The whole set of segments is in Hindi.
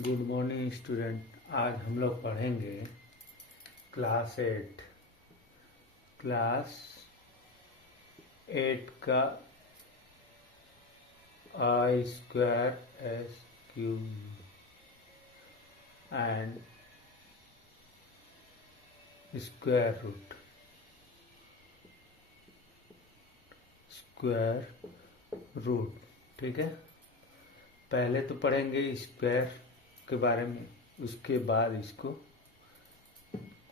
Good morning student. आज हम लोग पढ़ेंगे क्लास 8 का I squares cube and square root. ठीक है, पहले तो पढ़ेंगे स्क्वायर के बारे में, उसके बाद इसको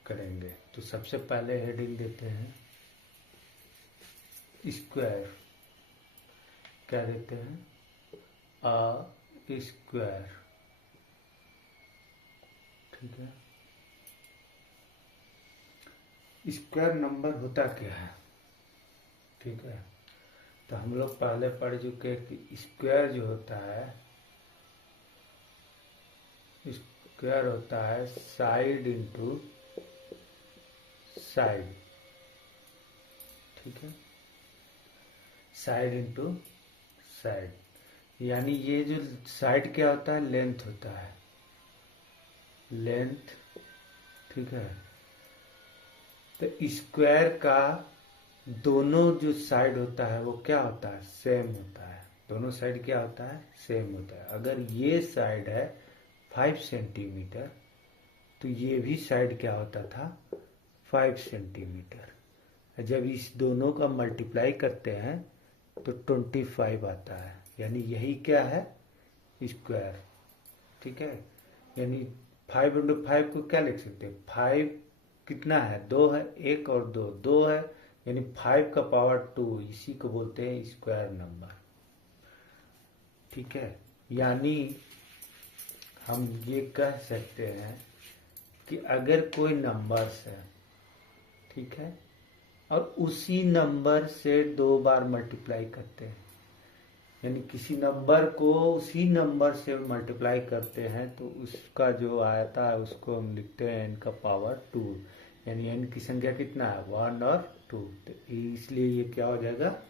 करेंगे। तो सबसे पहले हेडिंग देते हैं स्क्वायर। क्या देते हैं? A square. ठीक है, स्क्वायर नंबर होता क्या है? ठीक है, तो हम लोग पहले पढ़ चुके हैं कि स्क्वायर जो होता है, स्क्वायर होता है साइड इंटू साइड। ठीक है, साइड इंटू साइड, यानी ये जो साइड क्या होता है? लेंथ होता है, लेंथ। ठीक है, तो स्क्वायर का दोनों जो साइड होता है वो क्या होता है? सेम होता है। दोनों साइड क्या होता है? सेम होता है। अगर ये साइड है 5 सेंटीमीटर तो ये भी साइड क्या होता था? 5 सेंटीमीटर। जब इस दोनों का मल्टीप्लाई करते हैं तो 25 आता है, यानी यही क्या है? स्क्वायर। ठीक है, यानी 5 इंटू 5 को क्या लिख सकते हैं? 5 कितना है? 2 है, 1 और 2 2 है, यानी 5 का पावर 2। इसी को बोलते हैं स्क्वायर नंबर। ठीक है, यानी हम ये कह सकते हैं कि अगर कोई नंबर्स है, ठीक है, और उसी नंबर से 2 बार मल्टीप्लाई करते हैं, यानी किसी नंबर को उसी नंबर से मल्टीप्लाई करते हैं तो उसका जो आता है उसको हम लिखते हैं n का पावर 2। यानी n की संख्या कितना है? 1 और 2। तो इसलिए ये क्या हो जाएगा?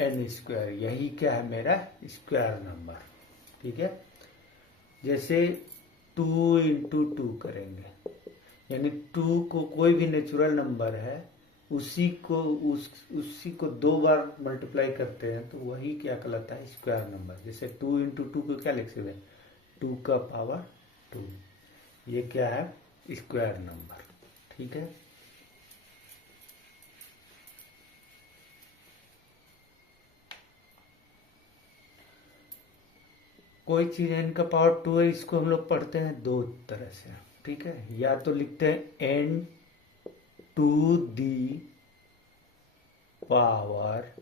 n square. यही क्या है? मेरा स्क्वायर नंबर। ठीक है, जैसे 2 इंटू 2 करेंगे, यानी 2 को कोई भी नेचुरल नंबर है उसी को 2 बार मल्टीप्लाई करते हैं तो वही क्या कहलाता है? Square number. जैसे 2 इंटू 2 को क्या लिख सकते हैं? 2 का पावर 2। ये क्या है? Square number. ठीक है, कोई चीज है इनका पावर 2 है, इसको हम लोग पढ़ते हैं दो तरह से। ठीक है, या तो लिखते हैं n टू दी पावर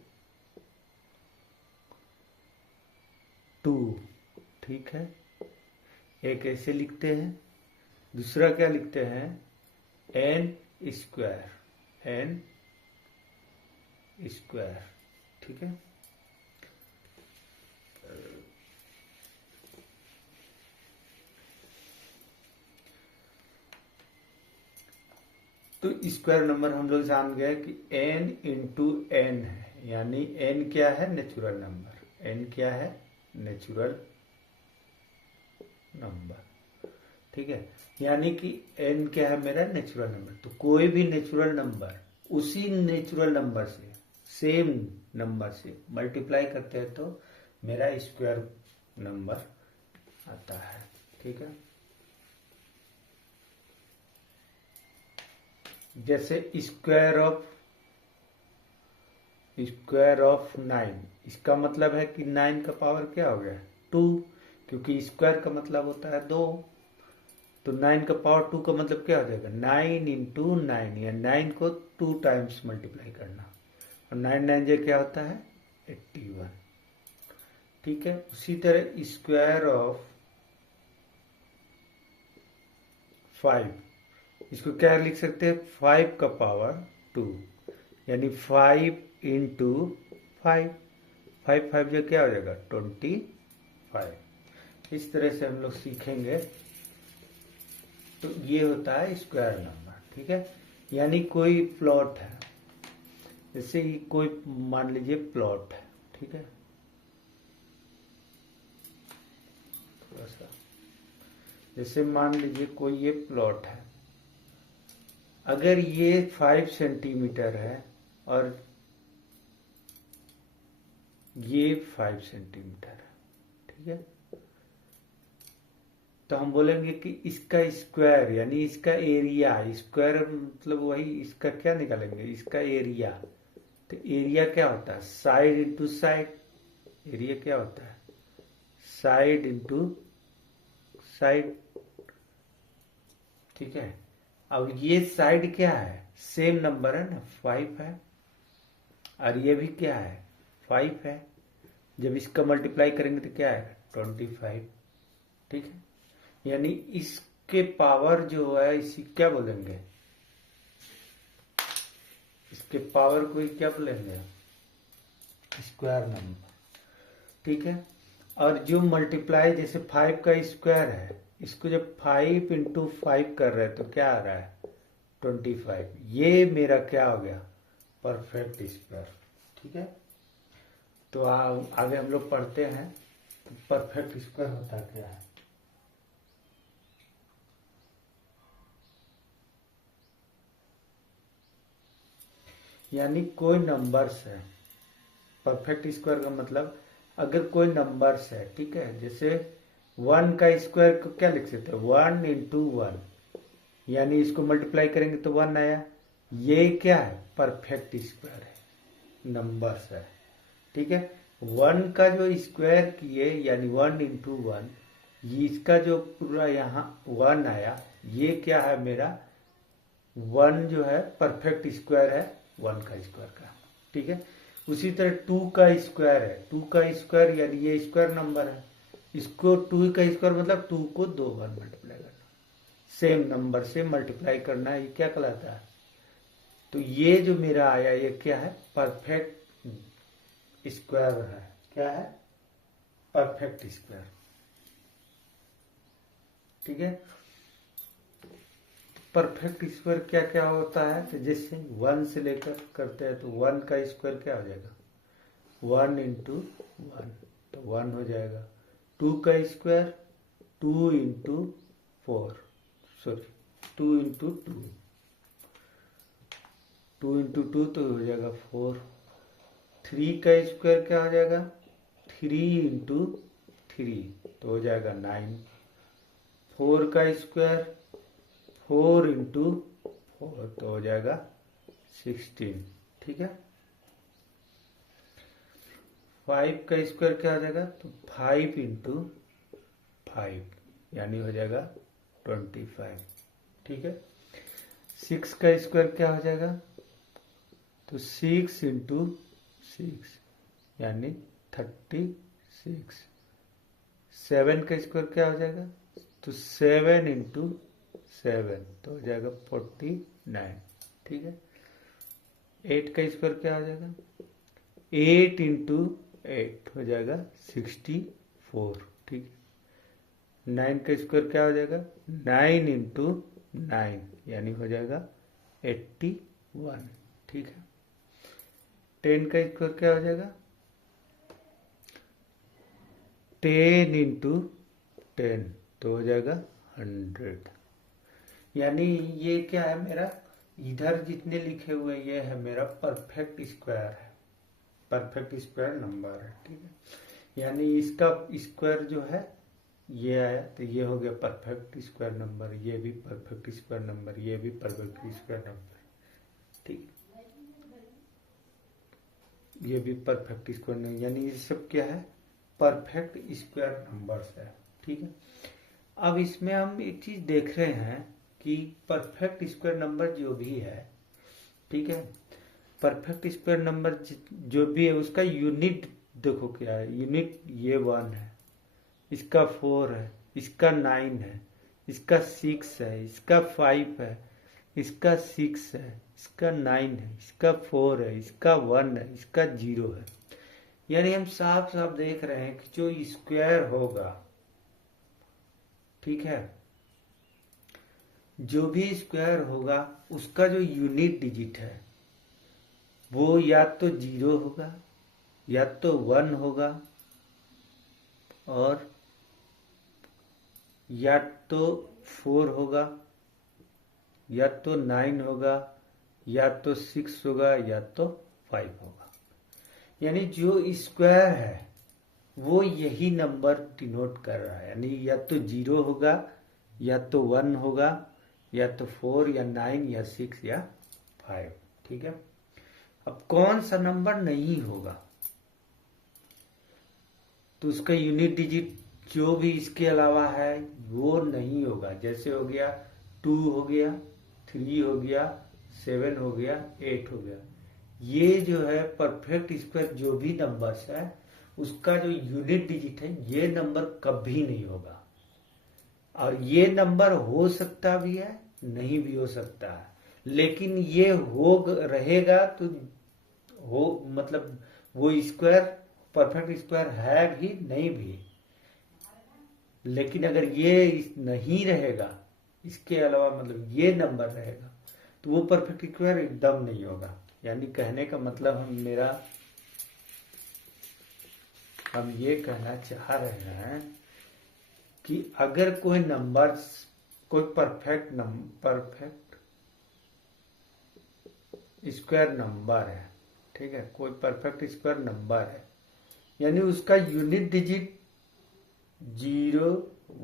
2। ठीक है, एक ऐसे लिखते हैं। दूसरा क्या लिखते हैं? n square. ठीक है, तो स्क्वायर नंबर हम लोग जान गए कि n इंटू एन है, यानी n क्या है? Natural number. n क्या है? Natural number. ठीक है, यानी कि n क्या है? मेरा नेचुरल नंबर। तो कोई भी नेचुरल नंबर उसी नेचुरल नंबर से, सेम नंबर से मल्टीप्लाई करते हैं तो मेरा स्क्वायर नंबर आता है। ठीक है, जैसे स्क्वायर ऑफ 9, इसका मतलब है कि 9 का पावर क्या हो गया? 2, क्योंकि स्क्वायर का मतलब होता है 2। तो 9 का पावर 2 का मतलब क्या हो जाएगा? 9 इंटू 9, या 9 को 2 टाइम्स मल्टीप्लाई करना, और 9 9 जो क्या होता है? 81। ठीक है, उसी तरह स्क्वायर ऑफ 5, इसको क्या लिख सकते हैं? 5 का पावर 2, यानी 5 इंटू 5। 5 5 जो क्या हो जाएगा? 25। इस तरह से हम लोग सीखेंगे। तो ये होता है स्क्वायर नंबर। ठीक है, यानी कोई प्लॉट है, जैसे ही कोई मान लीजिए प्लॉट है। ठीक है, थोड़ा सा, जैसे मान लीजिए कोई ये प्लॉट है, अगर ये 5 सेंटीमीटर है और ये 5 सेंटीमीटर है, ठीक है, तो हम बोलेंगे कि इसका स्क्वायर यानी इसका एरिया, स्क्वायर मतलब वही इसका क्या निकालेंगे, इसका एरिया। तो एरिया क्या होता है, साइड इंटू साइड। एरिया क्या होता है, साइड इंटू साइड, ठीक है। अब ये साइड क्या है, सेम नंबर है ना, 5 है, और ये भी क्या है, 5 है। जब इसका मल्टीप्लाई करेंगे तो क्या है, 25, ठीक है। यानी इसके पावर जो है, इसी क्या बोलेंगे, इसके पावर को ही क्या बोलेंगे, स्क्वायर नंबर, ठीक है। और जो मल्टीप्लाई जैसे 5 का स्क्वायर है, इसको जब 5 इंटू 5 कर रहे हैं तो क्या आ रहा है, 25। ये मेरा क्या हो गया, परफेक्ट स्क्वायर, ठीक है। तो आगे हम लोग पढ़ते हैं परफेक्ट स्क्वायर होता क्या है। यानी कोई नंबर्स है, परफेक्ट स्क्वायर का मतलब अगर कोई नंबर्स है, ठीक है, जैसे 1 का स्क्वायर को क्या लिख सकते हैं, 1 इंटू 1, यानी इसको मल्टीप्लाई करेंगे तो 1 आया। ये क्या है, परफेक्ट स्क्वायर है, नंबर्स है, ठीक है। 1 का जो स्क्वायर किए यानी 1 इंटू 1, इसका जो पूरा यहाँ 1 आया, ये क्या है मेरा 1 जो है परफेक्ट स्क्वायर है 1 का स्क्वायर का, ठीक है। उसी तरह 2 का स्क्वायर है, 2 का स्क्वायर यानी ये स्क्वायर नंबर है, इसको 2 का स्क्वायर मतलब 2 को 2 बार मल्टीप्लाई करना, सेम नंबर से मल्टीप्लाई करना, ये क्या कहलाता है। तो ये जो मेरा आया ये क्या है, परफेक्ट स्क्वायर है, क्या है, परफेक्ट स्क्वायर, ठीक है। परफेक्ट स्क्वायर क्या क्या होता है, तो जैसे 1 से लेकर करते हैं तो 1 का स्क्वायर क्या हो जाएगा, 1 इंटू 1 तो 1 हो जाएगा। 2 का square 2 into 4, sorry 2 into 2, 2 into 2 तो हो जाएगा 4। 3 का स्क्वायर क्या हो जाएगा, 3 इंटू 3 तो हो जाएगा 9। 4 का स्क्वायर 4 इंटू 4 तो हो जाएगा 16, ठीक है। 5 का स्क्वायर क्या हो जाएगा, तो 5 इंटू 5 यानी हो जाएगा 25, ठीक है। 6 का स्क्वायर क्या हो जाएगा, तो 6 इंटू 6 यानी 36। 7 का स्क्वायर क्या हो जाएगा, तो 7 इंटू 7 तो हो जाएगा 49, ठीक है। 8 का स्क्वायर क्या हो जाएगा, 8 इंटू 8 हो जाएगा 64, ठीक है। 9 का स्क्वायर क्या हो जाएगा, 9 इंटू 9 यानी हो जाएगा 81, ठीक है। 10 का स्क्वायर क्या हो जाएगा, 10 इंटू 10 तो हो जाएगा 100। यानी ये क्या है मेरा, इधर जितने लिखे हुए ये है मेरा परफेक्ट स्क्वायर है, परफेक्ट स्क्वायर नंबर है, ठीक है। यानी इसका स्क्वायर जो है ये आया तो ये हो गया परफेक्ट स्क्वायर नंबर, ये भी परफेक्ट स्क्वायर नंबर, ये भी परफेक्ट स्क्वायर नंबर, ठीक है। ये भी परफेक्ट स्क्वायर नंबर, यानी ये सब क्या है, परफेक्ट स्क्वायर नंबर्स है, ठीक है। अब इसमें हम एक चीज देख रहे हैं कि परफेक्ट स्क्वायर नंबर जो भी है, ठीक है, परफेक्ट स्क्वायर नंबर जो भी है उसका यूनिट देखो क्या है, यूनिट ये 1 है, इसका 4 है, इसका 9 है, इसका 6 है, इसका 5 है, इसका 6 है, इसका 9 है, इसका 4 है, इसका 1 है, इसका 0 है। यानी हम साफ साफ देख रहे हैं कि जो स्क्वायर होगा, ठीक है, जो भी स्क्वायर होगा उसका जो यूनिट डिजिट है वो या तो 0 होगा या तो 1 होगा और या तो 4 होगा, या तो 9 होगा, या तो 6 होगा, या तो 5 होगा। यानी जो स्क्वायर है वो यही नंबर डिनोट कर रहा है, यानी या तो 0 होगा, या तो 1 होगा, या तो 4 या 9 या 6 या 5। ठीक है, अब कौन सा नंबर नहीं होगा, तो उसका यूनिट डिजिट जो भी इसके अलावा है वो नहीं होगा। जैसे हो गया 2 हो गया, 3 हो गया, 7 हो गया, 8 हो गया। ये जो है परफेक्ट स्क्वायर जो भी नंबर्स है उसका जो यूनिट डिजिट है ये नंबर कभी नहीं होगा। और ये नंबर हो सकता भी है, नहीं भी हो सकता है, लेकिन ये हो रहेगा तो हो मतलब वो स्क्वायर परफेक्ट स्क्वायर है भी नहीं भी। लेकिन अगर ये नहीं रहेगा, इसके अलावा मतलब ये नंबर रहेगा, तो वो परफेक्ट स्क्वायर एकदम नहीं होगा। यानी कहने का मतलब हम ये कहना चाह रहे हैं कि अगर कोई नंबर कोई परफेक्ट स्क्वायर नंबर है, ठीक है, कोई परफेक्ट स्क्वायर नंबर है, यानी उसका यूनिट डिजिट 0,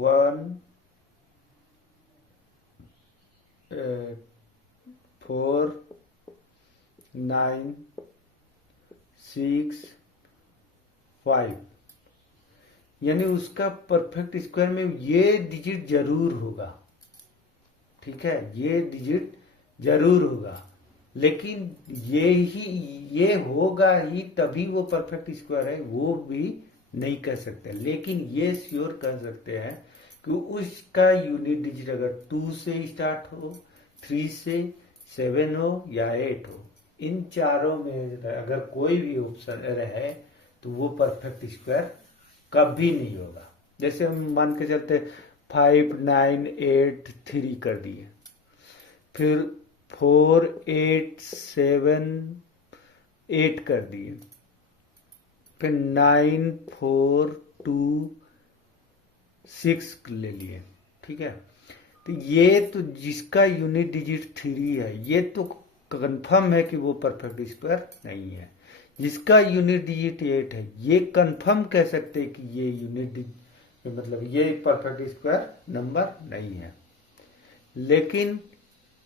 1, 4, 9, 6, 5, यानी उसका परफेक्ट स्क्वायर में ये डिजिट जरूर होगा। ठीक है, ये डिजिट जरूर होगा, लेकिन ये होगा ही तभी वो परफेक्ट स्क्वायर है, वो भी नहीं कह सकते। लेकिन ये श्योर कर सकते हैं कि उसका यूनिट डिजिट अगर 2 से स्टार्ट हो, 3 से, 7 हो या 8 हो, इन चारों में अगर कोई भी ऑप्शन रहे तो वो परफेक्ट स्क्वायर कभी नहीं होगा। जैसे हम मान के चलते 5, 9, 8, 3 कर दिए, फिर 4, 8, 7, 8 कर दिए, फिर 9, 4, 2, 6 ले लिए। ठीक है, तो ये तो जिसका यूनिट डिजिट 3 है ये तो कंफर्म है कि वो परफेक्ट स्क्वायर नहीं है। जिसका यूनिट डिजिट 8 है ये कंफर्म कह सकते हैं कि ये यूनिट डिजिट मतलब ये परफेक्ट स्क्वायर नंबर नहीं है। लेकिन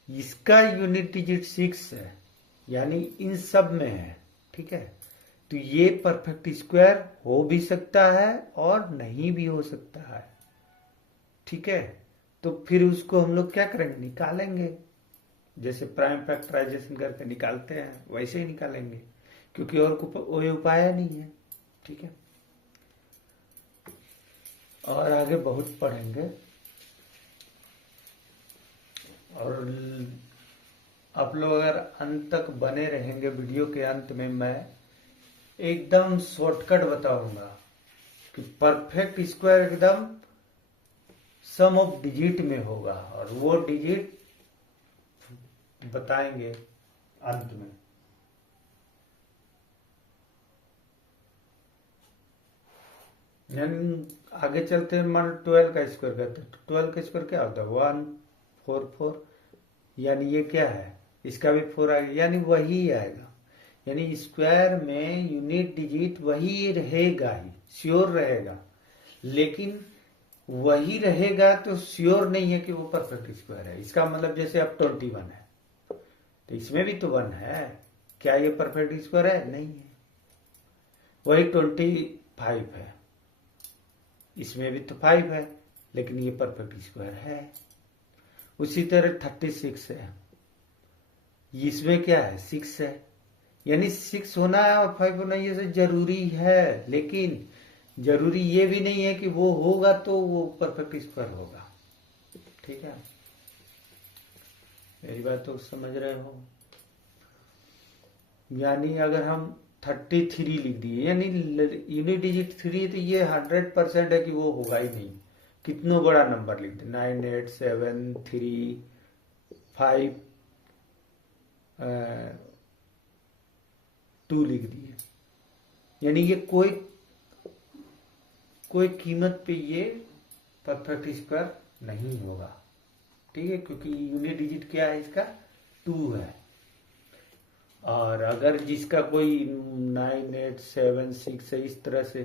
इसका यूनिट डिजिट 6 है, यानी इन सब में है। ठीक है, तो ये परफेक्ट स्क्वायर हो भी सकता है और नहीं भी हो सकता है। ठीक है, तो फिर उसको हम लोग क्या करेंगे, निकालेंगे। जैसे प्राइम फैक्टराइजेशन करके निकालते हैं वैसे ही निकालेंगे, क्योंकि और कोई उपाय नहीं है। ठीक है, और आगे बहुत पढ़ेंगे। और आप लोग अगर अंत तक बने रहेंगे, वीडियो के अंत में मैं एकदम शॉर्टकट बताऊंगा कि परफेक्ट स्क्वायर एकदम सम ऑफ डिजिट में होगा, और वो डिजिट बताएंगे अंत में। यानी आगे चलते हैं, मान 12 का स्क्वायर करते हैं, 12 का स्क्वायर क्या होता है 1, 4, 4, यानी ये क्या है, इसका भी 4 आएगा, यानी वही आएगा। यानी स्क्वायर में यूनिट डिजिट वही रहेगा ही, श्योर रहेगा। लेकिन वही रहेगा तो श्योर नहीं है कि वो परफेक्ट स्क्वायर है। इसका मतलब जैसे अब 21 है तो इसमें भी तो 1 है, क्या ये परफेक्ट स्क्वायर है? नहीं है। वही 25 है, इसमें भी तो 5 है, लेकिन ये परफेक्ट स्क्वायर है। उसी तरह 36 है, इसमें क्या है 6 है, यानी 6 होना है और 5 होना ये सब जरूरी है, लेकिन जरूरी ये भी नहीं है कि वो होगा तो वो परफेक्ट स्क्वायर होगा। ठीक है, मेरी बात तो समझ रहे हो। यानी अगर हम 33 लिख दिए, यानी यूनिट डिजिट 3, तो ये 100% है कि वो होगा ही नहीं। कितना बड़ा नंबर लिख दे, 9, 8, 7, 3, 5, 2 लिख दिए, यानी ये कोई कीमत पे ये परफेक्ट स्क्वायर नहीं होगा, ठीक है, क्योंकि यूनिट डिजिट क्या है इसका 2 है। और अगर जिसका कोई 9 8 7 6 है इस तरह से,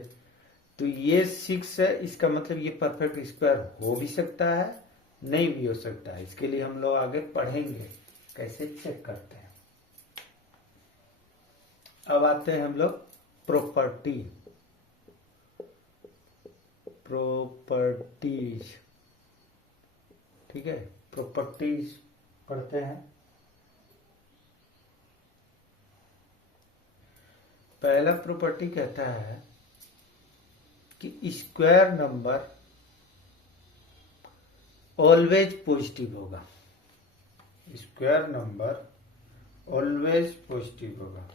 तो ये 6 है, इसका मतलब ये परफेक्ट स्क्वायर हो भी सकता है, नहीं भी हो सकता है। इसके लिए हम लोग आगे पढ़ेंगे कैसे चेक करते हैं। अब आते हैं हम लोग प्रॉपर्टीज, ठीक है, प्रॉपर्टीज पढ़ते हैं। पहला प्रॉपर्टी कहता है कि स्क्वायर नंबर ऑलवेज पॉजिटिव होगा, स्क्वायर नंबर ऑलवेज पॉजिटिव होगा।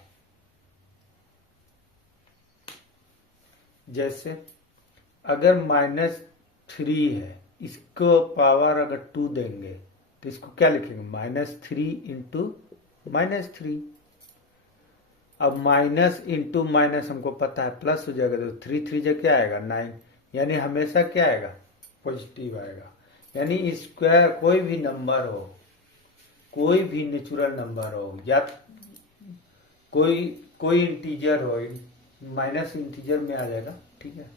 जैसे अगर -3 है, इसको पावर अगर 2 देंगे तो इसको क्या लिखेंगे, -3 इंटू -3। अब माइनस इंटू माइनस हमको पता है प्लस हो जाएगा, तो 3 3 जो क्या आएगा 9, यानी हमेशा क्या आएगा पॉजिटिव आएगा। यानी स्क्वायर कोई भी नंबर हो, कोई भी नेचुरल नंबर हो, या कोई इंटीजर हो, माइनस इंटीजर में आ जाएगा, ठीक है।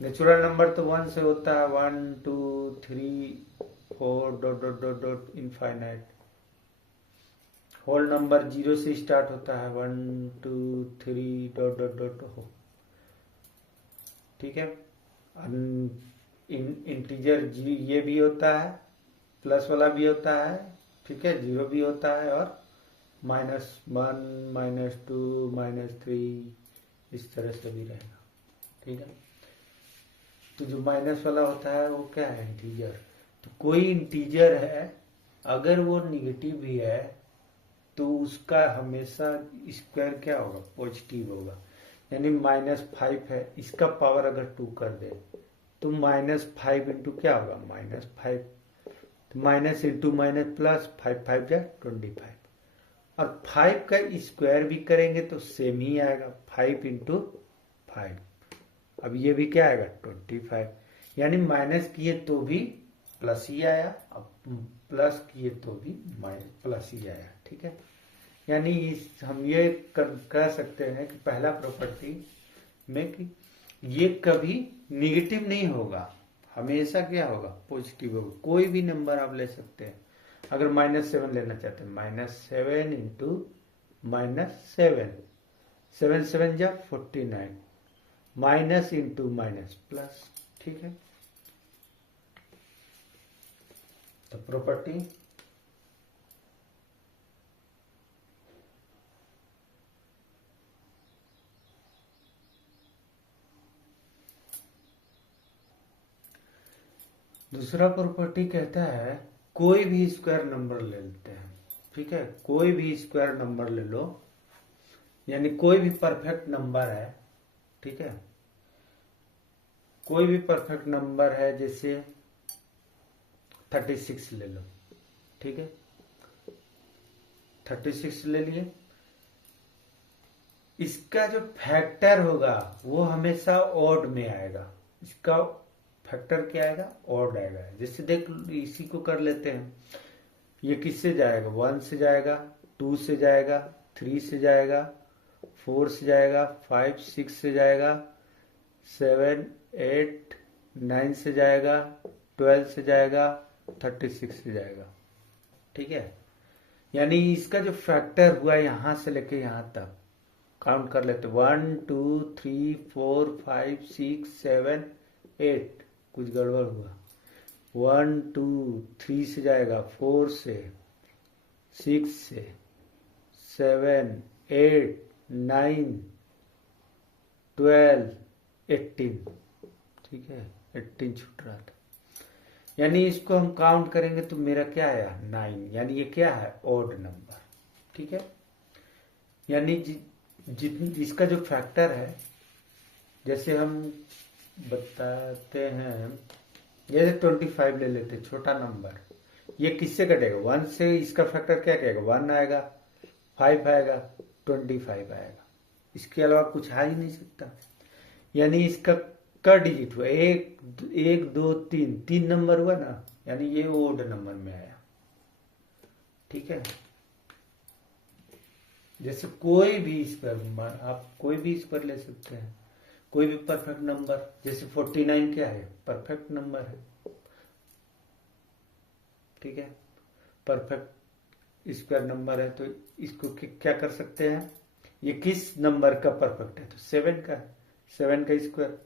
नेचुरल नंबर तो 1 से होता है, 1 2 3 4 dot dot dot dot infinite. Whole number 0 से स्टार्ट होता है, 1 2 3 डॉट डॉट डॉट हो, ठीक है। इंटीजर ये भी होता है, प्लस वाला भी होता है, ठीक है, 0 भी होता है, और -1 -2 -3 इस तरह से भी रहेगा, ठीक है। तो जो माइनस वाला होता है वो क्या है, इंटीजर। तो कोई इंटीजर है अगर वो निगेटिव भी है तो उसका हमेशा स्क्वायर क्या होगा, पॉजिटिव होगा। यानी -5 है, इसका पावर अगर 2 कर दे तो -5 इंटू क्या होगा, -5, तो माइनस इंटू माइनस प्लस, 5 5 जा 25, और 5 का स्क्वायर भी करेंगे तो सेम ही आएगा, 5 इंटू 5। अब ये भी क्या आएगा 25, यानी माइनस किए तो भी प्लस ही आया, अब प्लस किए तो भी माइनस प्लस ही आया, ठीक है। यानी हम ये कह सकते हैं कि पहला प्रॉपर्टी में कि ये कभी निगेटिव नहीं होगा, हमेशा क्या होगा, पॉजिटिव होगा। कोई भी नंबर आप ले सकते हैं। अगर -7 लेना चाहते हैं, -7 इंटू -7, 7 7 जा 49, माइनस इंटू माइनस प्लस, ठीक है। तो प्रॉपर्टी दूसरा प्रॉपर्टी कहता है कोई भी स्क्वायर नंबर ले लेते हैं, ठीक है, कोई भी स्क्वायर नंबर ले लो, यानी कोई भी परफेक्ट नंबर है, ठीक है, कोई भी परफेक्ट नंबर है, जैसे 36 ले लो, ठीक है, 36 ले लिए, इसका जो फैक्टर होगा वो हमेशा ऑड में आएगा, इसका फैक्टर क्या आएगा, ऑड आएगा। जैसे देख इसी को कर लेते हैं, ये किससे जाएगा, 1 से जाएगा, 2 से जाएगा, 3 से जाएगा, 4 से जाएगा, 5 6 से जाएगा, 7 8 9 से जाएगा, 12 से जाएगा, 36 से जाएगा, ठीक है। यानी इसका जो फैक्टर हुआ यहां से लेके यहां तक काउंट कर लेते, 1 2 3 4 5 6 7 8, कुछ गड़बड़ हुआ, 1 2 3 से जाएगा, 4 से, 6 से, 7 8 9 12 18, ठीक है, 18 छूट रहा था। यानी इसको हम काउंट करेंगे तो मेरा क्या आया 9, यानी ये क्या है, ऑड नंबर, ठीक है। यानी इसका जो फैक्टर है, जैसे हम बताते हैं, जैसे 25 ले लेते, छोटा नंबर, ये किससे कटेगा, 1 से, इसका फैक्टर क्या कहेगा, 1 आएगा, 5 आएगा, 25 आएगा, इसके अलावा कुछ आ ही नहीं सकता। यानी इसका इसका डिजिट हुआ एक, एक दो तीन, तीन नंबर हुआ ना, यानी ये ओड नंबर में आया। ठीक है, जैसे कोई भी स्क्वायर, आप कोई भी स्क्वायर ले सकते हैं, कोई भी परफेक्ट नंबर, जैसे 49 क्या है, परफेक्ट नंबर है। ठीक है, परफेक्ट स्क्वायर नंबर है, तो इसको क्या कर सकते हैं, ये किस नंबर का परफेक्ट है, तो 7 का है, 7 का स्क्वायर।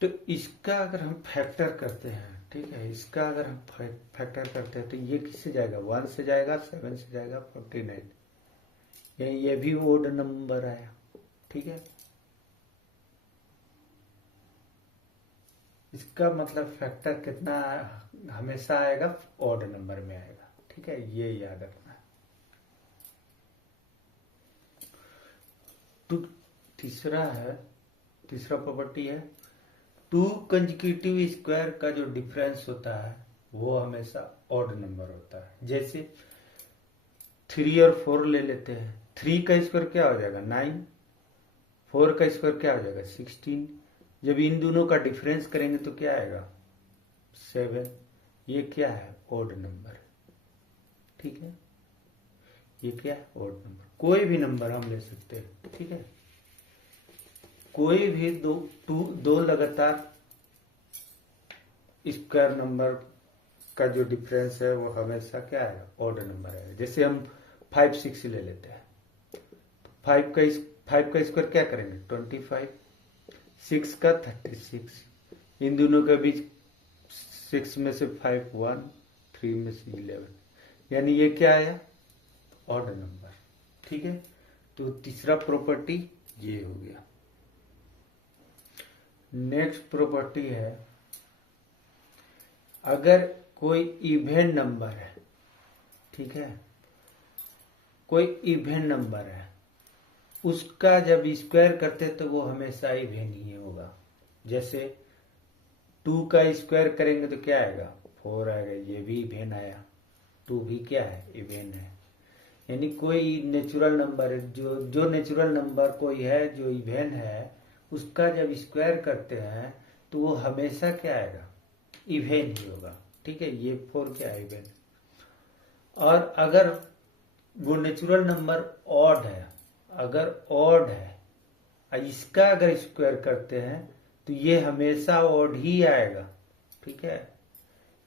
तो इसका अगर हम फैक्टर करते हैं, ठीक है, इसका अगर हम फैक्टर करते हैं तो ये किससे जाएगा, 1 से जाएगा, 7 से जाएगा, 49, ये भी ओड नंबर आया। ठीक है, इसका मतलब फैक्टर कितना हमेशा आएगा, ओड नंबर में आएगा। ठीक है, ये याद रखना है। तो तीसरा प्रॉपर्टी है, टू कंसेक्यूटिव स्क्वायर का जो डिफरेंस होता है वो हमेशा ऑड नंबर होता है। जैसे 3 और 4 ले लेते हैं, 3 का स्क्वायर क्या हो जाएगा 9, 4 का स्क्वायर क्या हो जाएगा 16। जब इन दोनों का डिफरेंस करेंगे तो क्या आएगा 7। ये क्या है ऑड नंबर। ठीक है, ये क्या है ऑड नंबर। कोई भी नंबर हम ले सकते हैं। ठीक है, कोई भी दो लगातार स्क्वायर नंबर का जो डिफरेंस है वो हमेशा क्या है ऑड नंबर है। जैसे हम 5 6 ले लेते हैं, तो 5 का स्क्वायर क्या करेंगे 25, 6 का 36, इन दोनों के बीच 6 में से 5 1, 3 में से 11, यानी ये क्या आया ऑड नंबर। ठीक है, तो तीसरा प्रॉपर्टी ये हो गया। नेक्स्ट प्रॉपर्टी है, अगर कोई इवेन नंबर है, ठीक है, कोई इवेन नंबर है, उसका जब स्क्वायर करते तो वो हमेशा इवेन ही होगा। जैसे 2 का स्क्वायर करेंगे तो क्या आएगा 4 आएगा, ये भी इवेन आया, 2 भी क्या है इवेन है। यानी कोई नेचुरल नंबर है, जो नेचुरल नंबर कोई है जो इवेन है, उसका जब स्क्वायर करते हैं तो वो हमेशा क्या आएगा इवेन ही होगा। ठीक है, ये 4 क्या है इवेन। और अगर वो नेचुरल नंबर ऑड है, अगर ऑड है, इसका अगर स्क्वायर करते हैं तो ये हमेशा ऑड ही आएगा। ठीक है,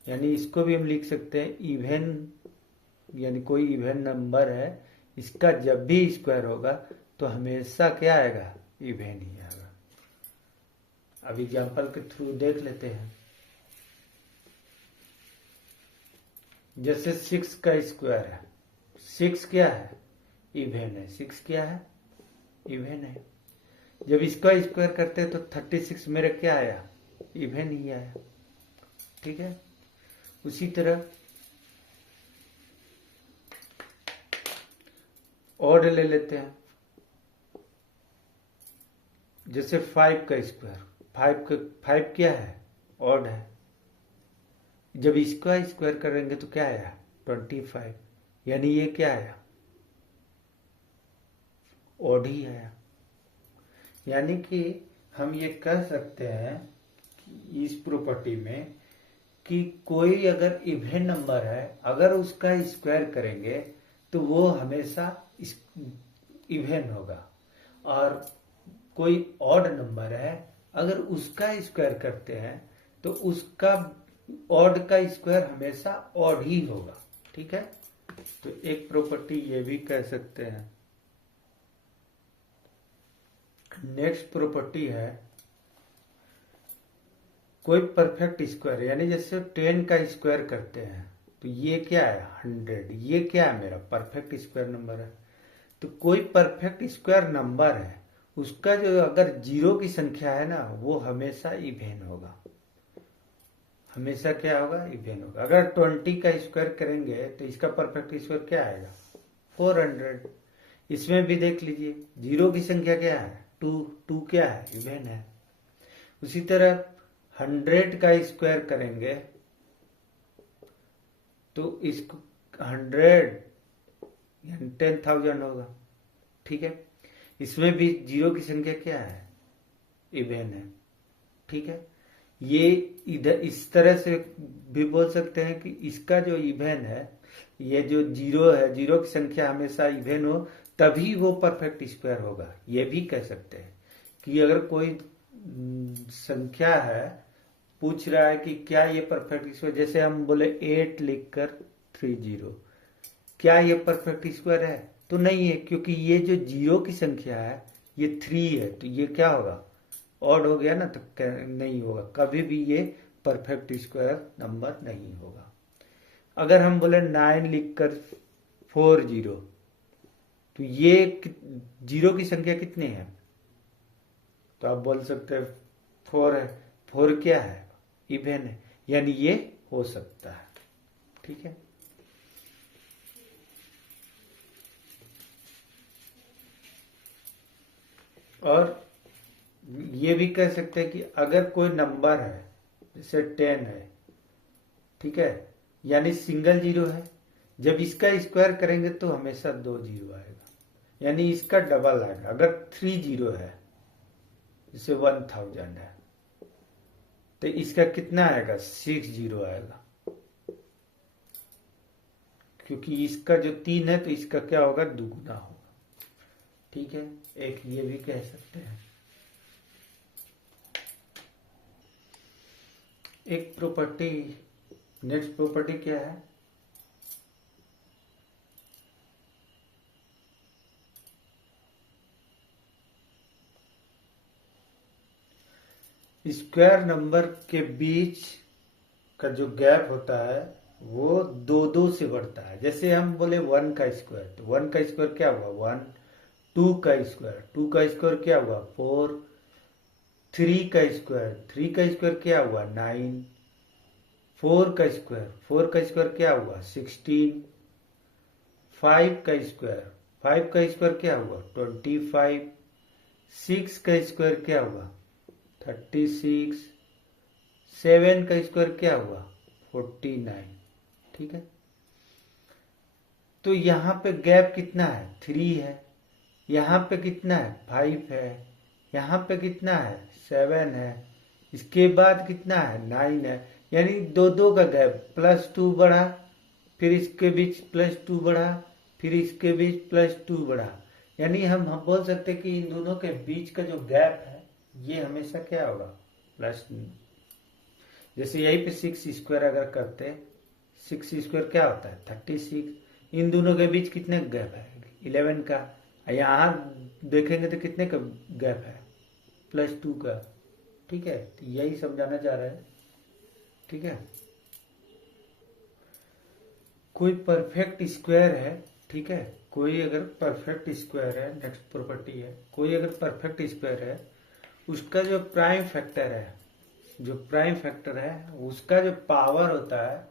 यानी इसको भी हम लिख सकते हैं इवेन, यानी कोई इवेन नंबर है, इसका जब भी स्क्वायर होगा तो हमेशा क्या आएगा इवेन ही आएगा। अब एग्जाम्पल के थ्रू देख लेते हैं। जैसे 6 का स्क्वायर है, 6 क्या है इवेन है, 6 क्या है इवेन है। जब इसका स्क्वायर करते हैं तो 36 मेरा क्या आया इवेन ही आया। ठीक है, उसी तरह ऑड ले लेते हैं। जैसे 5 का स्क्वायर, 5 क्या है ऑड है, जब इसका स्क्वायर करेंगे तो क्या आया 25, यानी ये क्या आया ऑड ही आया। यानी कि हम ये कह सकते हैं कि इस प्रॉपर्टी में कि कोई अगर इवेन नंबर है, अगर उसका स्क्वायर करेंगे तो वो हमेशा इवेन होगा। और कोई ऑड नंबर है, अगर उसका स्क्वायर करते हैं तो उसका ऑड का स्क्वायर हमेशा ऑड ही होगा। ठीक है, तो एक प्रॉपर्टी ये भी कह सकते हैं। नेक्स्ट प्रॉपर्टी है, कोई परफेक्ट स्क्वायर, यानी जैसे 10 का स्क्वायर करते हैं तो ये क्या है 100, ये क्या है मेरा परफेक्ट स्क्वायर नंबर है। तो कोई परफेक्ट स्क्वायर नंबर है, उसका जो अगर 0 की संख्या है ना वो हमेशा इवेन होगा, हमेशा क्या होगा इवेन होगा। अगर 20 का स्क्वायर करेंगे तो इसका परफेक्ट स्क्वायर क्या आएगा 400। इसमें भी देख लीजिए 0 की संख्या क्या है 2 क्या है इवेन है। उसी तरह 100 का स्क्वायर करेंगे तो इसको 100 यानी 10,000 होगा। ठीक है। इसमें भी जीरो की संख्या क्या है, इवेन है। ठीक है, ये इधर इस तरह से भी बोल सकते हैं कि इसका जो इवेन है, ये जो जीरो है, जीरो की संख्या हमेशा इवेन हो तभी वो परफेक्ट स्क्वायर होगा। ये भी कह सकते हैं कि अगर कोई संख्या है, पूछ रहा है कि क्या ये परफेक्ट स्क्वायर, जैसे हम बोले 8 लिखकर 30, क्या ये परफेक्ट स्क्वायर है, तो नहीं है, क्योंकि ये जो जीरो की संख्या है ये 3 है, तो ये क्या होगा, ऑड हो गया ना, तो नहीं होगा, कभी भी ये परफेक्ट स्क्वायर नंबर नहीं होगा। अगर हम बोले 9 लिखकर 40, तो ये जीरो की संख्या कितनी है, तो आप बोल सकते हैं 4 है। 4 क्या है, इवेन है, यानी ये हो सकता है। ठीक है, और ये भी कह सकते हैं कि अगर कोई नंबर है जैसे 10 है, ठीक है, यानी सिंगल जीरो है, जब इसका स्क्वायर करेंगे तो हमेशा 2 जीरो आएगा, यानी इसका डबल आएगा। अगर 3 जीरो है, जैसे 1000 है, तो इसका कितना आएगा, 6 जीरो आएगा, क्योंकि इसका जो 3 है तो इसका क्या होगा, दुगुना होगा। ठीक है, एक ये भी कह सकते हैं। एक प्रॉपर्टी, नेक्स्ट प्रॉपर्टी क्या है, स्क्वायर नंबर के बीच का जो गैप होता है वो 2 से बढ़ता है। जैसे हम बोले 1 का स्क्वायर, तो 1 का स्क्वायर क्या हुआ 1, 2 का स्क्वायर, 2 का स्क्वायर क्या हुआ 4, 3 का स्क्वायर, 3 का स्क्वायर क्या हुआ 9, 4 का स्क्वायर, 4 का स्क्वायर क्या हुआ 16, 5 का स्क्वायर, 5 का स्क्वायर क्या हुआ 25, 6 का स्क्वायर क्या हुआ 36, 7 का स्क्वायर क्या हुआ 49। ठीक है, तो यहाँ पे गैप कितना है, 3 है, यहाँ पे कितना है 5 है, यहाँ पे कितना है 7 है, इसके बाद कितना है 9 है, यानी 2 का गैप, +2 बढ़ा, फिर इसके बीच +2 बढ़ा, फिर इसके बीच +2 बढ़ा, यानी हम बोल सकते हैं कि इन दोनों के बीच का जो गैप है ये हमेशा क्या होगा, प्लस। जैसे यहीं पे 6 स्क्वायर अगर करते हैं, 6 स्क्वायर क्या होता है 36, इन दोनों के बीच कितने गैप है 11 का, यहाँ देखेंगे तो कितने का गैप है +2 का। ठीक है, तो यही समझाना चाह रहे हैं। ठीक है, कोई परफेक्ट स्क्वायर है, ठीक है, कोई अगर परफेक्ट स्क्वायर है, नेक्स्ट प्रॉपर्टी है, कोई अगर परफेक्ट स्क्वायर है, उसका जो प्राइम फैक्टर है, जो प्राइम फैक्टर है उसका जो पावर होता है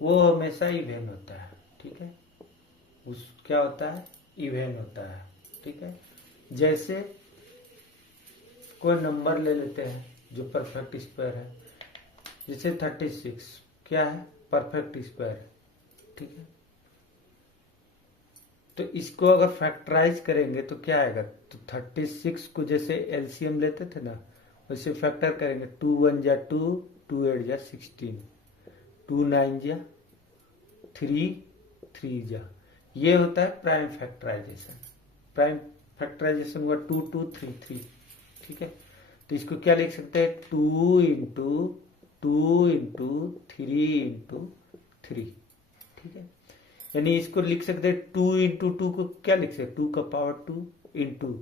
वो हमेशा इवेन होता है। ठीक है, उस क्या होता है, इवेन होता है। ठीक है, जैसे कोई नंबर ले लेते हैं जो परफेक्ट स्क्वायर है, जैसे 36 क्या है, परफेक्ट स्क्वायर है। ठीक है, तो इसको अगर फैक्टराइज करेंगे तो क्या आएगा, तो 36 को जैसे एलसीएम लेते थे ना, वैसे फैक्टर करेंगे, 2 1 जा 2, 2 8 जा 16, 2 9 जा 3, 3 जा, ये होता है प्राइम फैक्टराइजेशन। प्राइम फैक्टराइजेशन हुआ 2 2 3 3। ठीक है, तो इसको क्या लिख सकते हैं, 2 इंटू 2 इंटू 3 इंटू 3। ठीक है, यानी इसको लिख सकते हैं 2 इंटू 2 को क्या लिख सकते हैं, 2 का पावर 2 इंटू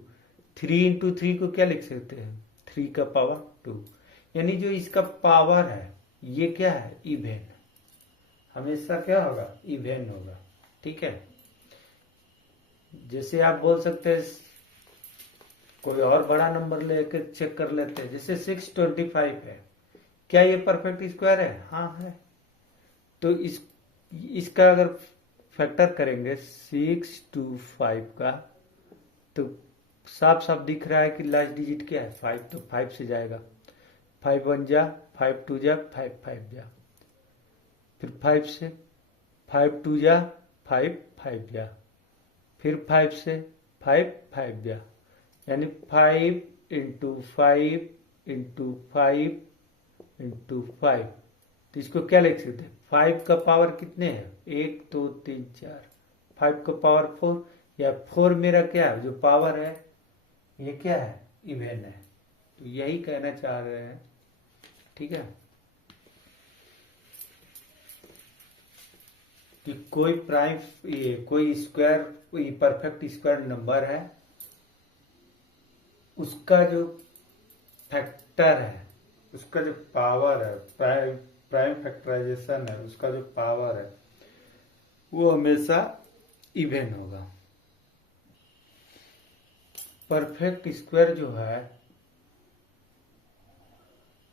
3 इंटू 3 को क्या लिख सकते हैं, 3 का पावर 2। यानी जो इसका पावर है ये क्या है, इवेन, हमेशा क्या होगा, इवेन होगा। ठीक है, जैसे आप बोल सकते हैं कोई और बड़ा नंबर लेकर चेक कर लेते हैं, जैसे 625 है, क्या ये परफेक्ट स्क्वायर है, हाँ है, तो इसका अगर फैक्टर करेंगे 625 का, तो साफ साफ दिख रहा है कि लास्ट डिजिट क्या है 5, तो 5 से जाएगा, 5 1 जा, 5 2 जा, 5 5 जा, फिर 5 से 5 2 जा, 5 5 जा, फिर 5 से 5 5 या, यानी 5 इंटू 5 इंटू 5 इंटू 5। तो इसको क्या लिख सकते हैं, 5 का पावर कितने हैं, 1 2 3 4, 5 का पावर 4, या 4 मेरा क्या है, जो पावर है ये क्या है, इवन है। तो यही कहना चाह रहे हैं, ठीक है, कि कोई प्राइम, ये कोई स्क्वायर, परफेक्ट स्क्वायर नंबर है, उसका जो फैक्टर है, उसका जो पावर है, प्राइम फैक्टराइजेशन है, उसका जो पावर है वो हमेशा इवन होगा। परफेक्ट स्क्वायर जो है,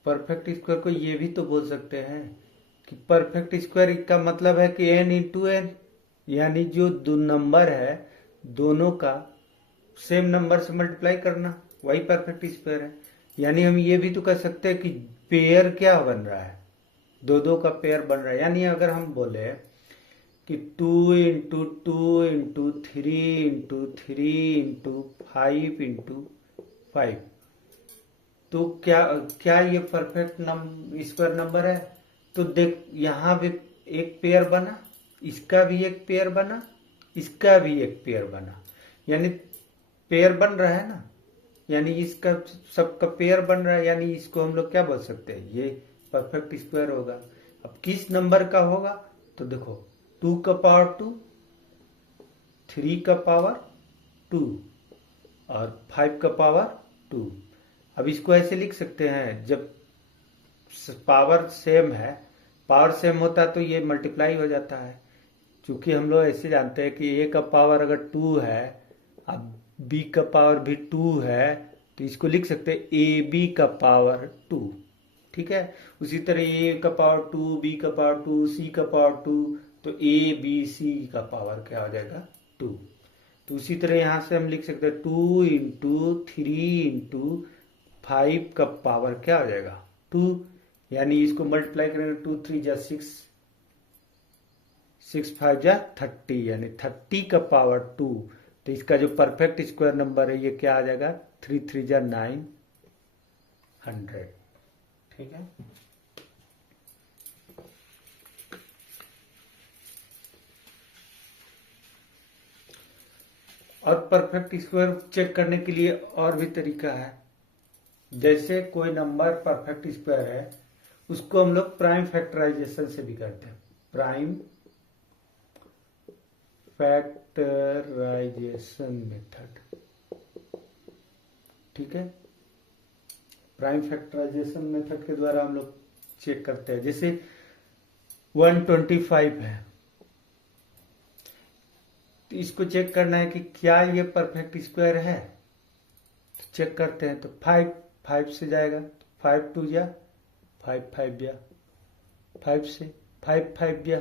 परफेक्ट स्क्वायर को ये भी तो बोल सकते हैं कि परफेक्ट स्क्वायर का मतलब है कि n इंटू एन, यानी जो दो नंबर है दोनों का सेम नंबर से मल्टीप्लाई करना, वही परफेक्ट स्क्वायर है। यानी हम ये भी तो कर सकते हैं कि पेयर क्या बन रहा है, दो दो का पेयर बन रहा है। यानी अगर हम बोले कि 2 into 2 into 3 into 3 into 5 into 5, तो क्या क्या ये परफेक्ट स्क्वायर नंबर है। तो देख यहाँ भी एक पेयर बना, इसका भी एक पेयर बना, इसका भी एक पेयर बना, यानी पेयर बन रहा है ना, यानी इसका सबका पेयर बन रहा है, यानी इसको हम लोग क्या बोल सकते हैं, ये परफेक्ट स्क्वायर होगा। अब किस नंबर का होगा, तो देखो 2 का पावर 2, 3 का पावर 2 और 5 का पावर 2। अब इसको ऐसे लिख सकते हैं, जब पावर सेम है, पावर सेम होता है तो ये मल्टीप्लाई हो जाता है। क्योंकि हम लोग ऐसे जानते हैं कि ए का पावर अगर 2 है, अब बी का पावर भी 2 है, तो इसको लिख सकते हैं ए बी का पावर 2, ठीक है। उसी तरह ए का पावर 2, बी का पावर 2, सी का पावर 2, तो ए बी सी का पावर क्या हो जाएगा, 2। तो उसी तरह यहां से हम लिख सकते हैं 2 इंटू 3 इंटू 5 का पावर क्या हो जाएगा, 2। यानी इसको मल्टीप्लाई करेंगे, 2 3 जा 6, 6 5 जा 30, यानी 30 का पावर 2। तो इसका जो परफेक्ट स्क्वायर नंबर है ये क्या आ जाएगा, 3 3 जा 900, ठीक है। और परफेक्ट स्क्वायर चेक करने के लिए और भी तरीका है। जैसे कोई नंबर परफेक्ट स्क्वायर है, उसको हम लोग प्राइम फैक्टराइजेशन से भी करते हैं, प्राइम फैक्टराइजेशन मेथड, ठीक है। प्राइम फैक्टराइजेशन मेथड के द्वारा हम लोग चेक करते हैं। जैसे 125 है, तो इसको चेक करना है कि क्या ये परफेक्ट स्क्वायर है, तो चेक करते हैं। तो 5 से जाएगा, 5 2 जा 5 5 जा 5 से, 5 5 जा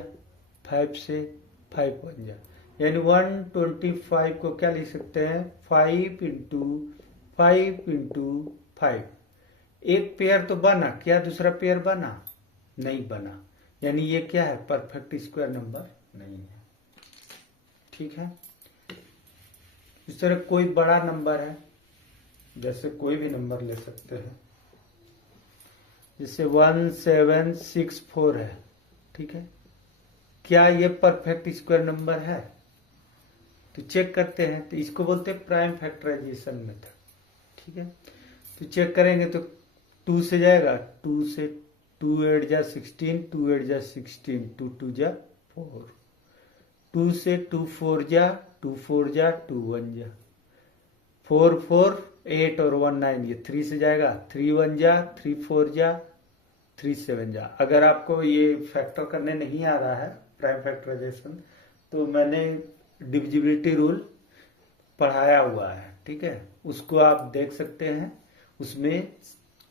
5 से 5 1 जा, यानी 125 को क्या लिख सकते हैं, 5 इंटू 5 इंटू 5। एक पेयर तो बना, क्या दूसरा पेयर बना, नहीं बना, यानी ये क्या है, परफेक्ट स्क्वायर नंबर नहीं है, ठीक है। इस तरह कोई बड़ा नंबर है, जैसे कोई भी नंबर ले सकते हैं, जैसे 1764 है, ठीक है। क्या ये परफेक्ट स्क्वायर नंबर है, तो चेक करते हैं। तो इसको बोलते हैं प्राइम फैक्टराइजेशन मेथड, ठीक है। तो चेक करेंगे तो 2 से जाएगा, 2 से 2 8 जा 16, 2 8 जा 16, 2 2 जा 4, 2 से 2 4 जा 2 4 जा 2 1 जा 4 4 8 और 1 9, ये 3 से जाएगा, 3 1 जा 3 4 जा 3 7 जा। अगर आपको ये फैक्टर करने नहीं आ रहा है प्राइम फैक्टराइजेशन, तो मैंने डिविजिबिलिटी रूल पढ़ाया हुआ है, ठीक है, उसको आप देख सकते हैं। उसमें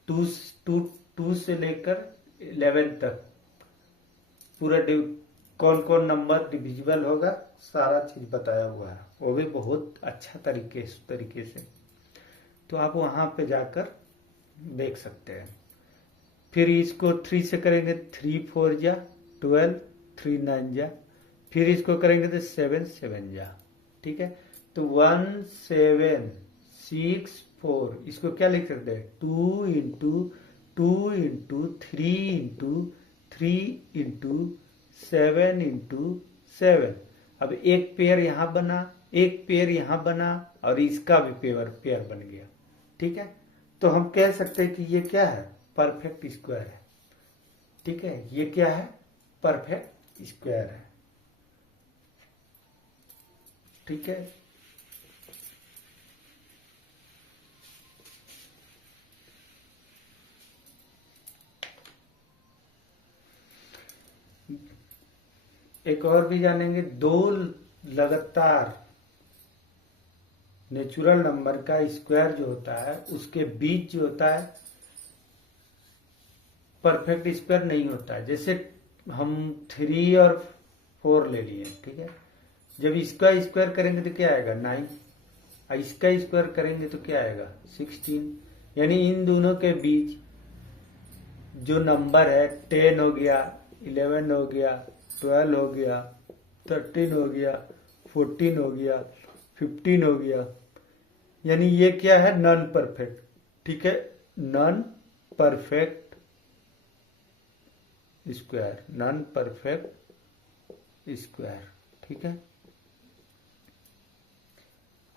2 से लेकर 11 तक पूरा कौन कौन नंबर डिविजिबल होगा, सारा चीज बताया हुआ है, वो भी बहुत अच्छा तरीके से। तो आप वहां पे जाकर देख सकते हैं। फिर इसको 3 से करेंगे, 3 4 जा 12, 3 9 जा, फिर इसको करेंगे तो 7 7 जा, ठीक है। तो तो 1764 इसको क्या लिख सकते हैं, 2 × 2 × 3 × 7 × 7। अब एक पेयर यहां बना, एक पेयर यहां बना, और इसका भी पेयर बन गया। ठीक है, तो हम कह सकते हैं कि ये क्या है, परफेक्ट स्क्वायर है। ठीक है, ये क्या है, परफेक्ट स्क्वायर है। ठीक है, एक और भी जानेंगे, दो लगातार नेचुरल नंबर का स्क्वायर जो होता है उसके बीच जो होता है परफेक्ट स्क्वायर नहीं होता है। जैसे हम 3 और 4 ले लिए, ठीक है, जब इसका स्क्वायर करेंगे तो क्या आएगा 9, और इसका स्क्वायर करेंगे तो क्या आएगा 16। यानी इन दोनों के बीच जो नंबर है 10 हो गया, 11 हो गया, 12 हो गया, 13 हो गया, 14 हो गया, 15 हो गया, यानी ये क्या है, नॉन परफेक्ट। ठीक है, non perfect square, non perfect square. ठीक है,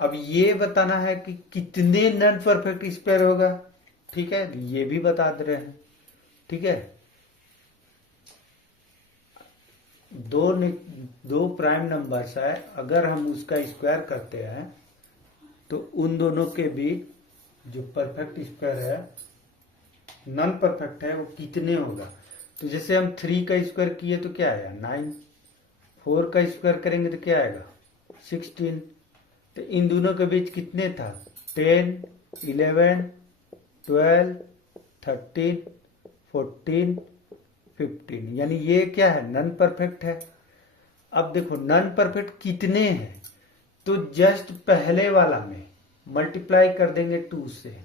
अब ये बताना है कि कितने नॉन परफेक्ट स्क्वायर होगा। ठीक है, ये भी बता दे रहे हैं। ठीक है, दो प्राइम नंबर्स है, अगर हम उसका स्क्वायर करते हैं तो उन दोनों के बीच जो परफेक्ट स्क्वायर है, नॉन परफेक्ट है, वो कितने होगा। तो जैसे हम 3 का स्क्वायर किए तो क्या आया 9, 4 का स्क्वायर करेंगे तो क्या आएगा 16। तो इन दोनों के बीच कितने था 10, 11, 12, 13, 14, 15, यानी ये क्या है नॉन परफेक्ट है। अब देखो नॉन परफेक्ट कितने हैं, तो जस्ट पहले वाला में मल्टीप्लाई कर देंगे 2 से।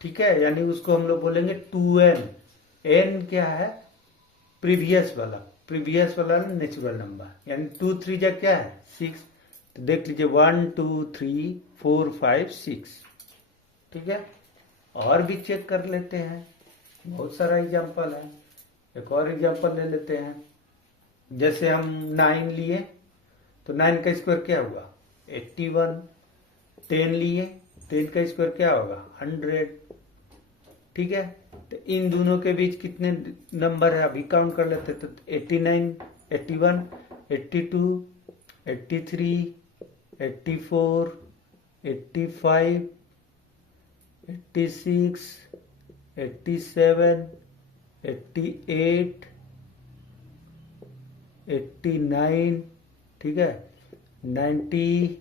ठीक है, यानी उसको हम लोग बोलेंगे 2n। n क्या है, प्रीवियस वाला नेचुरल नंबर, यानी 2 3 जा क्या है 6। तो देख लीजिए 1 2 3 4 5 6। ठीक है, और भी चेक कर लेते हैं, बहुत सारा एग्जांपल है। एक और एग्जांपल ले लेते हैं, जैसे हम 9 लिए तो 9 का स्क्वायर क्या होगा 81। 10 लिए, 10 का स्क्वायर क्या होगा 100। ठीक है, तो इन दोनों के बीच कितने नंबर है अभी काउंट कर लेते, तो 89, 81, 82, 83, 84, 85, 86, 87, 88, 89, ठीक है, 90,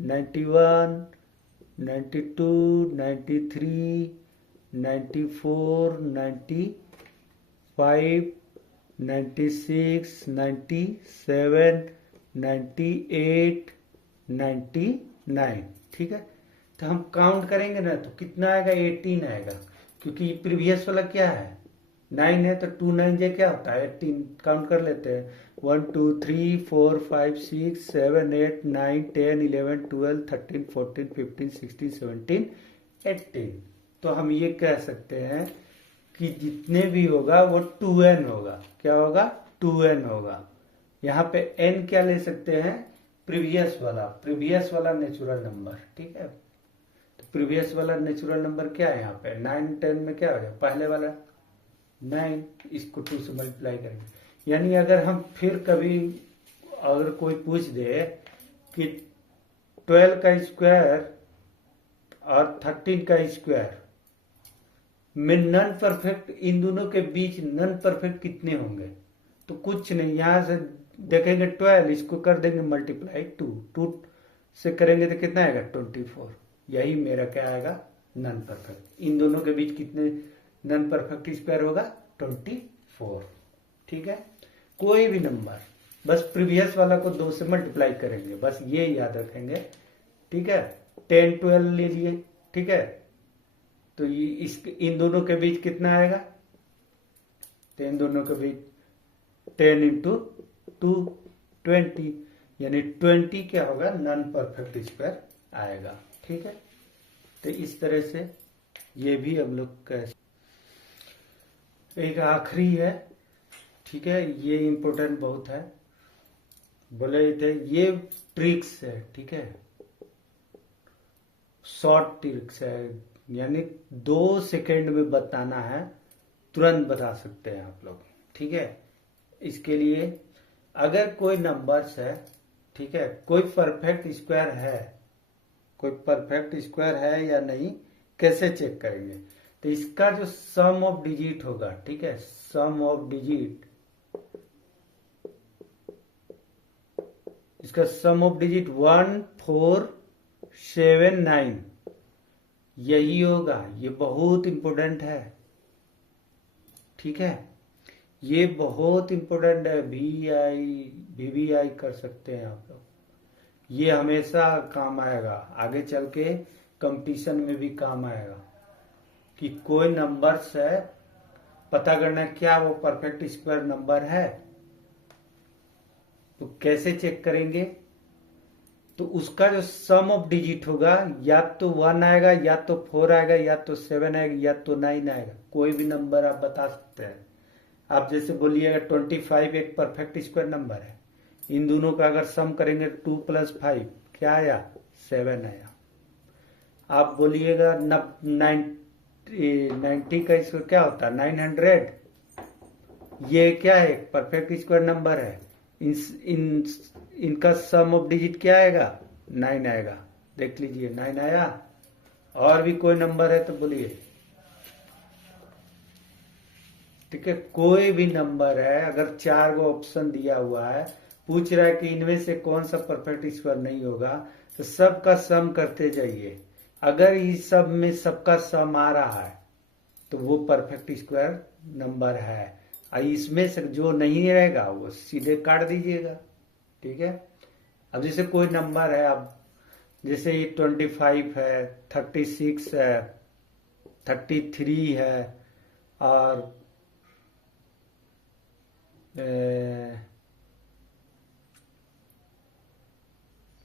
91, 92, 93, 94, 95, 96, 97, 98, 99। ठीक है, तो हम काउंट करेंगे ना तो कितना आएगा 18 आएगा, क्योंकि प्रीवियस वाला क्या है 9 है, तो 2 9 जे क्या होता है 18। काउंट कर लेते हैं 1 2 3 4 5 6 7 8 9 10 11 12 13 14 15 16 17 18। तो हम ये कह सकते हैं कि जितने भी होगा वो 2n होगा। क्या होगा 2n होगा। यहाँ पे n क्या ले सकते हैं, प्रीवियस वाला नेचुरल नंबर। ठीक है, तो प्रीवियस वाला नेचुरल नंबर क्या है यहाँ पे 9 10 में क्या हो जाए पहले वाला 9, इसको 2 से मल्टीप्लाई करेंगे। यानी अगर हम फिर कभी अगर कोई पूछ दे कि 12 का स्क्वायर और 13 का स्क्वायर में नॉन परफेक्ट, इन दोनों के बीच नॉन परफेक्ट कितने होंगे, तो कुछ नहीं, यहां से देखेंगे 12, इसको कर देंगे मल्टीप्लाई 2 से करेंगे तो कितना आएगा 24। यही मेरा क्या आएगा नॉन परफेक्ट। इन दोनों के बीच कितने नॉन परफेक्ट स्क्वायर होगा 24। ठीक है, कोई भी नंबर बस प्रीवियस वाला को 2 से मल्टीप्लाई करेंगे, बस ये याद रखेंगे। ठीक है, 10 12 ले लिए, ठीक है, तो ये इन दोनों के बीच कितना आएगा, तो इन दोनों के बीच 10 × 2 20, यानी 20 क्या होगा, नॉन परफेक्ट स्क्वायर आएगा। ठीक है, तो इस तरह से ये भी हम लोग कैसे। एक आखिरी है, ठीक है, ये इम्पोर्टेंट बहुत है, बोले थे ये ट्रिक्स है, ठीक है, शॉर्ट ट्रिक्स है, यानी 2 सेकेंड में बताना है, तुरंत बता सकते हैं आप लोग। ठीक है, इसके लिए अगर कोई नंबर्स है, ठीक है, कोई परफेक्ट स्क्वायर है, कोई परफेक्ट स्क्वायर है या नहीं, कैसे चेक करेंगे? तो इसका जो सम ऑफ डिजिट होगा, ठीक है, सम ऑफ डिजिट, इसका सम ऑफ डिजिट 1 4 7 9 यही होगा। ये बहुत इंपॉर्टेंट है, ठीक है, ये बहुत इंपॉर्टेंट है। VVI कर सकते हैं आप लोग, ये हमेशा काम आएगा, आगे चल के कंपटीशन में भी काम आएगा कि कोई नंबर्स है, पता करना क्या वो परफेक्ट स्क्वायर नंबर है। तो कैसे चेक करेंगे? तो उसका जो सम ऑफ डिजिट होगा, या तो 1 आएगा, या तो 4 आएगा, या तो 7 आएगा, या तो 9 आएगा, कोई भी नंबर आप बता सकते हैं। आप जैसे बोलिएगा 25 एक परफेक्ट स्क्वायर नंबर है, इन दोनों का अगर सम करेंगे 2 + 5 क्या आया, 7 आया। आप बोलिएगा 90 का स्क्वायर क्या होता है, 900, ये क्या है, परफेक्ट स्क्वायर नंबर है, इनका सम ऑफ डिजिट क्या आएगा, 9 आएगा। देख लीजिए 9 आया। और भी कोई नंबर है तो बोलिए, ठीक है, कोई भी नंबर है, अगर 4 गो ऑप्शन दिया हुआ है, पूछ रहा है कि इनमें से कौन सा परफेक्ट स्क्वायर नहीं होगा, तो सबका सम करते जाइए। अगर इस सब में सबका सम आ रहा है तो वो परफेक्ट स्क्वायर नंबर है, और इसमें से जो नहीं रहेगा वो सीधे काट दीजिएगा। ठीक है, अब जैसे कोई नंबर है, अब जैसे ये 25 है, 36 है, 33 है, और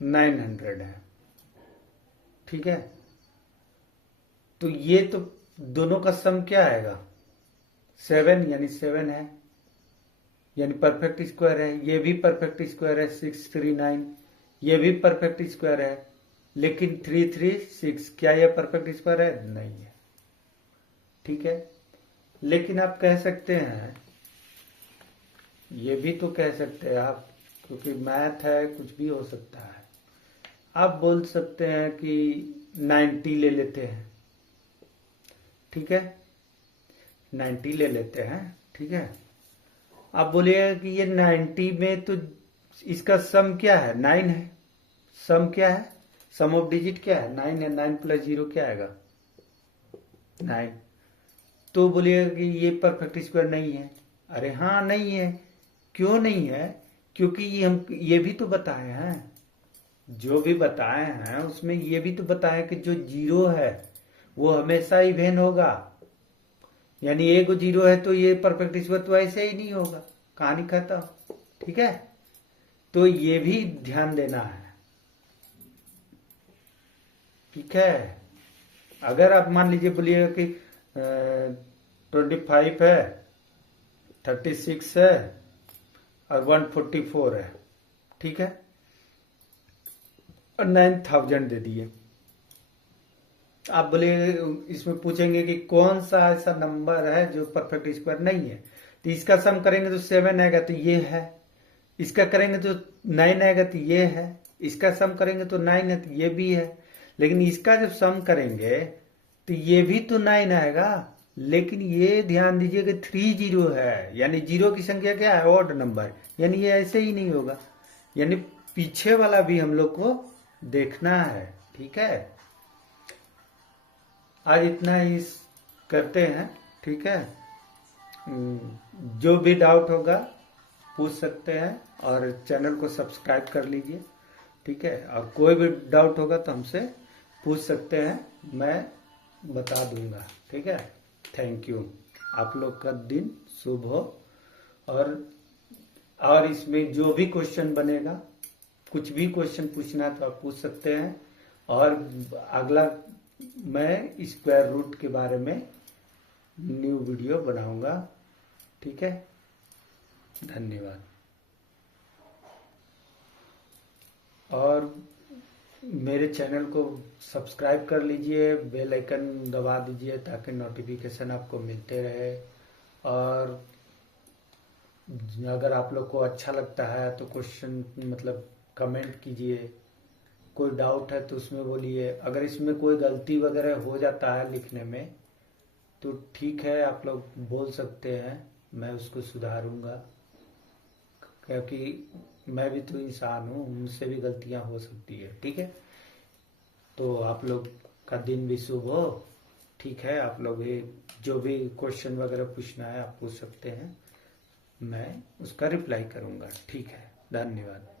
900 है। ठीक है, तो ये तो दोनों का सम क्या आएगा, 7, यानी 7 है, यानी परफेक्ट स्क्वायर है। ये भी परफेक्ट स्क्वायर है, 639, ये भी परफेक्ट स्क्वायर है, लेकिन 336 क्या ये परफेक्ट स्क्वायर है, नहीं है। ठीक है, लेकिन आप कह सकते हैं, ये भी तो कह सकते हैं आप, क्योंकि मैथ है, कुछ भी हो सकता है। आप बोल सकते हैं कि 90 ले लेते हैं, ठीक है, 90 ले लेते हैं। ठीक है, आप बोलिएगा कि ये 90 में तो इसका सम क्या है, 9 है। सम क्या है, सम ऑफ डिजिट क्या है, 9 है। 9 + 0 क्या आएगा, 9। तो बोलिएगा कि ये परफेक्ट स्क्वायर नहीं है। अरे हाँ नहीं है, क्यों नहीं है, क्योंकि ये भी तो बताए हैं, जो भी बताए हैं उसमें ये भी तो बताए कि जो 0 है वो हमेशा इवेन होगा, यानी एक 0 है तो ये परफेक्ट स्क्वायर तो ऐसे ही नहीं होगा, कहानी खत्म। ठीक है, तो ये भी ध्यान देना है। ठीक है, अगर आप मान लीजिए बोलिएगा कि 25 है, 36 है, और 144 है, ठीक है, और 9000 दे दिए, आप बोले, इसमें पूछेंगे कि कौन सा ऐसा नंबर है जो परफेक्ट स्क्वायर नहीं है, तो इसका सम करेंगे तो 7 आएगा, तो ये है। इसका करेंगे तो 9 आएगा, तो ये है। इसका सम करेंगे तो 9 है, तो ये भी है। लेकिन इसका जब सम करेंगे तो ये भी तो 9 आएगा, लेकिन ये ध्यान दीजिए कि 30 है, यानी 0 की संख्या क्या है, ऑड नंबर, यानी ये ऐसे ही नहीं होगा, यानी पीछे वाला भी हम लोग को देखना है। ठीक है, आज इतना ही करते हैं। ठीक है, जो भी डाउट होगा पूछ सकते हैं, और चैनल को सब्सक्राइब कर लीजिए। ठीक है, और कोई भी डाउट होगा तो हमसे पूछ सकते हैं, मैं बता दूंगा। ठीक है, थैंक यू, आप लोग का दिन शुभ हो। और इसमें जो भी क्वेश्चन बनेगा कुछ भी क्वेश्चन पूछना है तो आप पूछ सकते हैं। और अगला मैं स्क्वायर रूट के बारे में न्यू वीडियो बनाऊंगा। ठीक है, धन्यवाद। और मेरे चैनल को सब्सक्राइब कर लीजिए, बेल आइकन दबा दीजिए ताकि नोटिफिकेशन आपको मिलते रहे। और अगर आप लोग को अच्छा लगता है तो क्वेश्चन मतलब कमेंट कीजिए, कोई डाउट है तो उसमें बोलिए। अगर इसमें कोई गलती वगैरह हो जाता है लिखने में तो ठीक है, आप लोग बोल सकते हैं, मैं उसको सुधारूंगा, क्योंकि मैं भी तो इंसान हूँ, मुझसे भी गलतियां हो सकती है। ठीक है, तो आप लोग का दिन भी शुभ हो। ठीक है, आप लोग भी जो भी क्वेश्चन वगैरह पूछना है आप पूछ सकते हैं, मैं उसका रिप्लाई करूंगा। ठीक है, धन्यवाद।